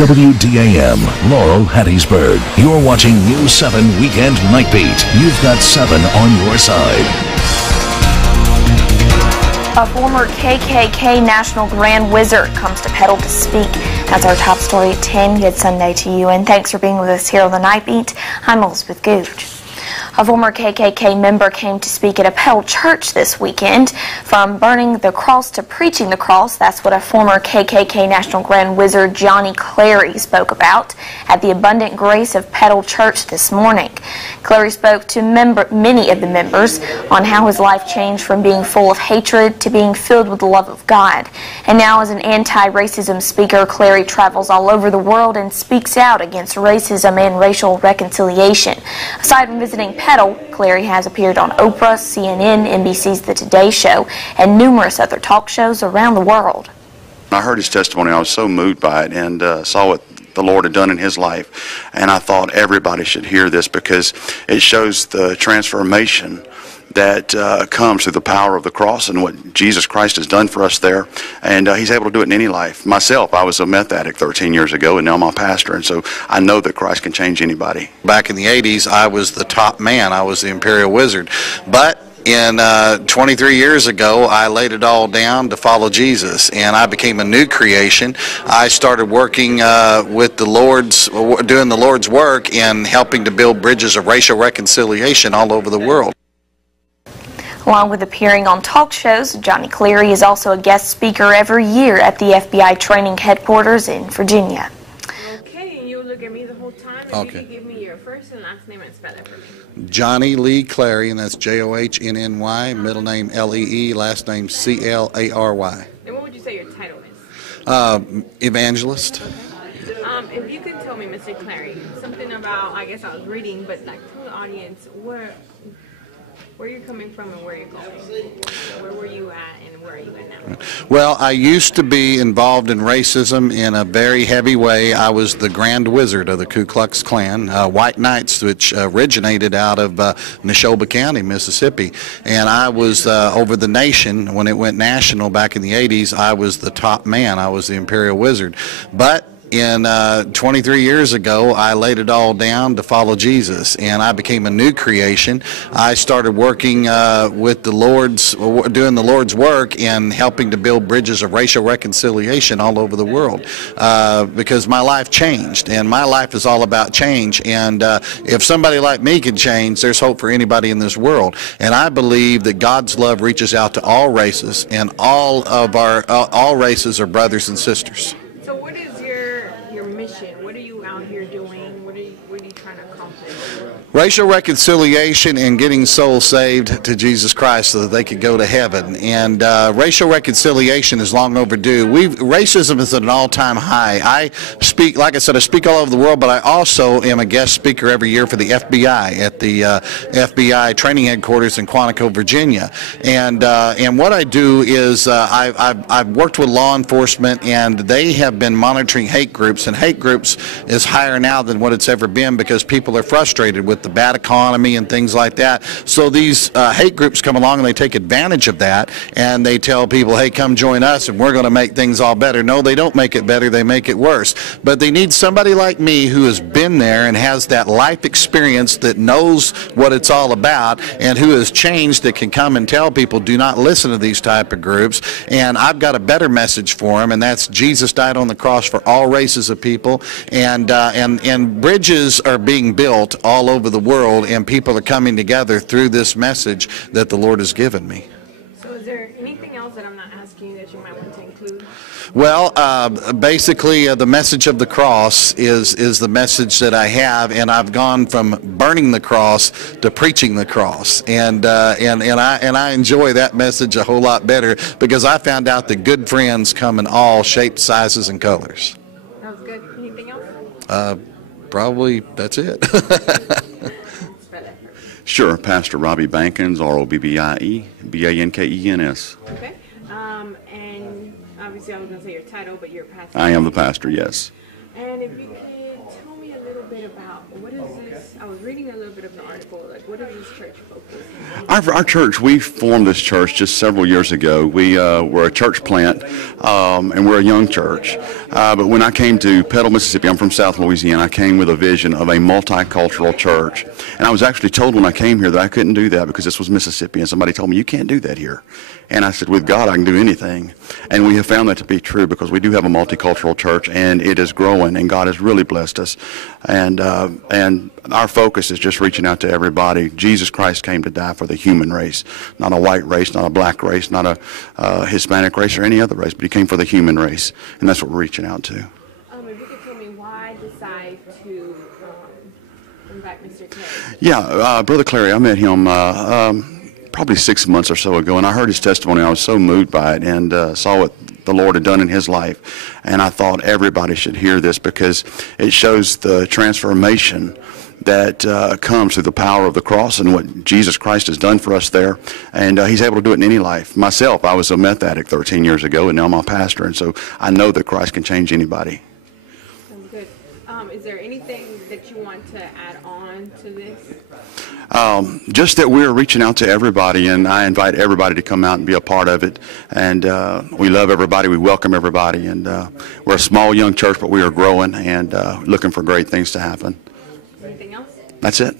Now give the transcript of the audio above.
WDAM, Laurel, Hattisburg. You're watching News 7 Weekend Night Beat. You've got 7 on your side. A former KKK National Grand Wizard comes to Petal to speak. That's our top story at 10. Good Sunday to you, and thanks for being with us here on the Night Beat. I'm Elizabeth Gooch. A former KKK member came to speak at a Petal church this weekend. From burning the cross to preaching the cross, that's what a former KKK National Grand Wizard, Lee Clary, spoke about at the Abundant Grace of Petal Church this morning. Clary spoke to many of the members on how his life changed from being full of hatred to being filled with the love of God. And now, as an anti-racism speaker, Clary travels all over the world and speaks out against racism and racial reconciliation. Aside from visiting Petal, Clary has appeared on Oprah, CNN, NBC's The Today Show, and numerous other talk shows around the world. I heard his testimony. I was so moved by it, and saw what the Lord had done in his life. And I thought everybody should hear this because it shows the transformation that comes through the power of the cross and what Jesus Christ has done for us there. And he's able to do it in any life. Myself, I was a meth addict 13 years ago, and now I'm a pastor, and so I know that Christ can change anybody. Back in the 80s, I was the top man. I was the Imperial Wizard. But in 23 years ago, I laid it all down to follow Jesus, and I became a new creation. I started working with the Lord's, doing the Lord's work and helping to build bridges of racial reconciliation all over the world. Along with appearing on talk shows, Lee Clary is also a guest speaker every year at the FBI training headquarters in Virginia. Okay, and you look at me the whole time, and you can give me your first and last name and spell it for me. Johnny Lee Clary, and that's Johnnny, middle name Lee, last name Clary. And what would you say your title is? Evangelist. Okay. If you could tell me, Mr. Clary, something about, I guess I was reading, but like tell the audience where you're coming from and where you're going. Where were you at and where are you at now? Well, I used to be involved in racism in a very heavy way. I was the Grand Wizard of the Ku Klux Klan, White Knights, which originated out of Neshoba County, Mississippi. And I was over the nation. When it went national back in the 80s, I was the top man. I was the Imperial Wizard. But in 23 years ago, I laid it all down to follow Jesus, and I became a new creation. I started working with the Lord's, doing the Lord's work and helping to build bridges of racial reconciliation all over the world because my life changed, and my life is all about change. And if somebody like me can change, there's hope for anybody in this world. And I believe that God's love reaches out to all races, and all races are brothers and sisters. So what is your mission? What are you out here doing? What are you trying to accomplish? Racial reconciliation and getting souls saved to Jesus Christ so that they could go to heaven. And racial reconciliation is long overdue. Racism is at an all-time high. I speak, like I said, I speak all over the world, but I also am a guest speaker every year for the FBI at the FBI training headquarters in Quantico, Virginia. And what I do is I've worked with law enforcement, and they have been monitoring hate groups, and hate groups is higher now than what it's ever been because people are frustrated with the bad economy and things like that. So these hate groups come along and they take advantage of that, and they tell people, hey, come join us and we're going to make things all better. No, they don't make it better, they make it worse. But they need somebody like me who has been there and has that life experience, that knows what it's all about, and who has changed, that can come and tell people, do not listen to these type of groups. And I've got a better message for them, and that's Jesus died on the cross for all races of people, and bridges are being built all over the world, and people are coming together through this message that the Lord has given me. So is there anything else that I'm not asking you that you might want to include? Well, basically the message of the cross is the message that I have, and I've gone from burning the cross to preaching the cross, and I enjoy that message a whole lot better because I found out that good friends come in all shapes, sizes, and colors. That was good. Anything else? Probably that's it. Sure, Pastor Robbie Banken, Robbie, Bankens. Okay. And obviously I was going to say your title, but you're a pastor. I am the pastor, yes. And if you could tell me a little bit about what is this? I was reading a little bit of the article. Like, what does this church focus on? Our church, we formed this church just several years ago. We were a church plant, and we're a young church. But when I came to Petal, Mississippi, I'm from South Louisiana, I came with a vision of a multicultural church. And I was actually told when I came here that I couldn't do that because this was Mississippi, and somebody told me, you can't do that here. And I said, with God, I can do anything. And we have found that to be true because we do have a multicultural church, and it is growing, and God has really blessed us. And our focus is just reaching out to everybody. Jesus Christ came to die for the human race, not a white race, not a black race, not a Hispanic race or any other race, but he came for the human race, and that's what we're reaching out to. If you could tell me why decide to invite Mr. Clary? Yeah, Brother Clary, I met him probably 6 months or so ago, and I heard his testimony. I was so moved by it and saw what the Lord had done in his life, and I thought everybody should hear this because it shows the transformation that comes through the power of the cross and what Jesus Christ has done for us there, and he's able to do it in any life. Myself, I was a meth addict 13 years ago, and now I'm a pastor, and so I know that Christ can change anybody. Sounds good. Is there anything that you want to add on to this? Just that we're reaching out to everybody, and I invite everybody to come out and be a part of it. And we love everybody. We welcome everybody. And we're a small, young church, but we are growing and looking for great things to happen. Anything else? That's it.